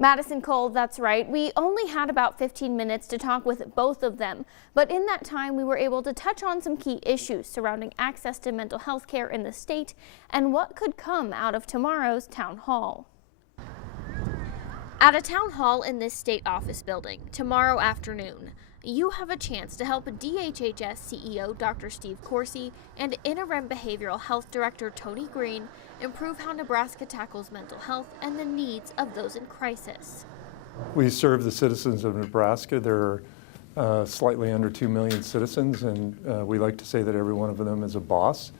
Madison Cole, that's right. We only had about 15 minutes to talk with both of them, but in that time we were able to touch on some key issues surrounding access to mental health care in the state and what could come out of tomorrow's town hall. At a town hall in this state office building tomorrow afternoon, you have a chance to help DHHS CEO Dr. Steve Corsi and Interim Behavioral Health Director Tony Green improve how Nebraska tackles mental health and the needs of those in crisis. We serve the citizens of Nebraska. There are slightly under 2 million citizens, and we like to say that every one of them is a boss.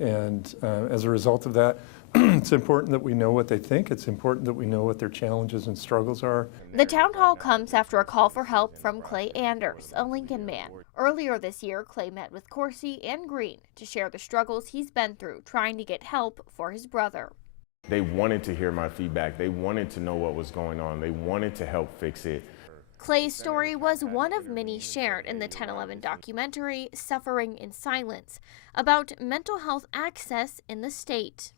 And as a result of that, it's important that we know what they think. It's important that we know what their challenges and struggles are. The town hall comes after a call for help from Clay Anders, a Lincoln man. Earlier this year, Clay met with Corsi and Green to share the struggles he's been through trying to get help for his brother. They wanted to hear my feedback. They wanted to know what was going on. They wanted to help fix it. Clay's story was one of many shared in the 10/11 documentary, Suffering in Silence, about mental health access in the state.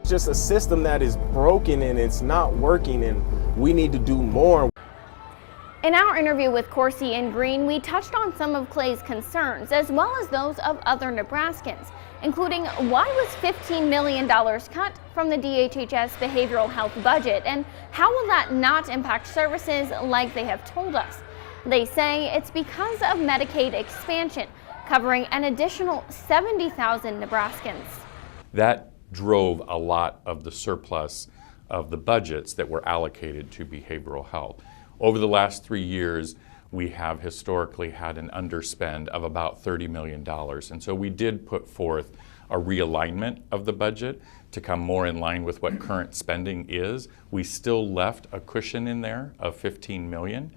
It's just a system that is broken and it's not working, and we need to do more. In our interview with Corsi and Green, we touched on some of Clay's concerns as well as those of other Nebraskans, including why was $15 million cut from the DHHS behavioral health budget and how will that not impact services like they have told us. They say it's because of Medicaid expansion, covering an additional 70,000 Nebraskans. That drove a lot of the surplus of the budgets that were allocated to behavioral health. Over the last 3 years, we have historically had an underspend of about $30 million. And so we did put forth a realignment of the budget to come more in line with what current spending is. We still left a cushion in there of $15 million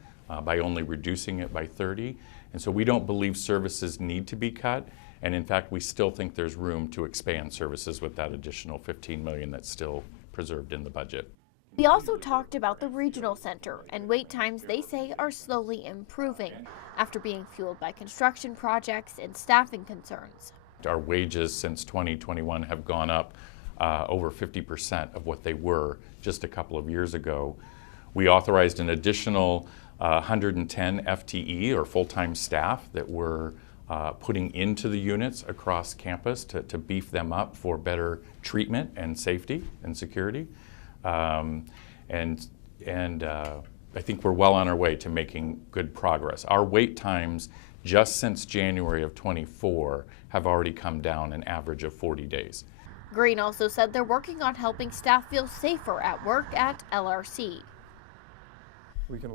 by only reducing it by 30. And so we don't believe services need to be cut. And in fact, we still think there's room to expand services with that additional $15 million that's still preserved in the budget. We also talked about the regional center and wait times they say are slowly improving after being fueled by construction projects and staffing concerns. Our wages since 2021 have gone up over 50% of what they were just a couple of years ago. We authorized an additional 110 FTE or full-time staff that we're putting into the units across campus to beef them up for better treatment and safety and security. And I think we're well on our way to making good progress. Our wait times just since January of 24 have already come down an average of 40 days. Green also said they're working on helping staff feel safer at work at LRC.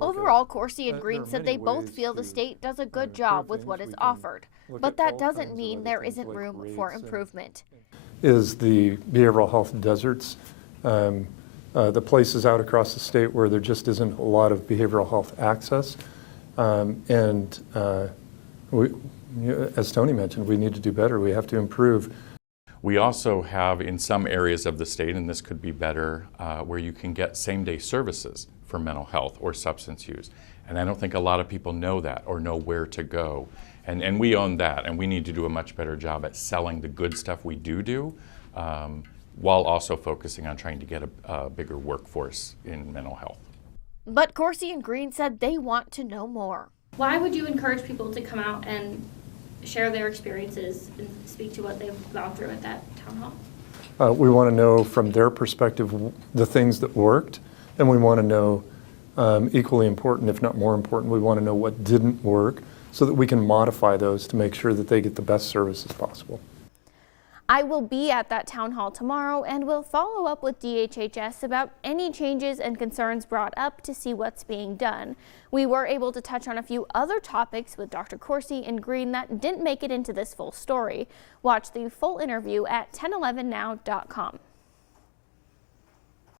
Overall, Corsi and Green said they both feel the state does a good job with what is offered, but that doesn't mean there isn't room for improvement. Is the behavioral health deserts, the places out across the state where there just isn't a lot of behavioral health access. As Tony mentioned, we need to do better. We have to improve. We also have in some areas of the state, and this could be better, where you can get same-day services for mental health or substance use. And I don't think a lot of people know that or know where to go. And we own that, and we need to do a much better job at selling the good stuff we do, while also focusing on trying to get a bigger workforce in mental health. But Corsi and Green said they want to know more. Why would you encourage people to come out and share their experiences and speak to what they've gone through at that town hall? We want to know from their perspective the things that worked, and we want to know, equally important, if not more important, we want to know what didn't work so that we can modify those to make sure that they get the best services possible. I will be at that town hall tomorrow and will follow up with DHHS about any changes and concerns brought up to see what's being done. We were able to touch on a few other topics with Dr. Corsi and Green that didn't make it into this full story. Watch the full interview at 1011now.com.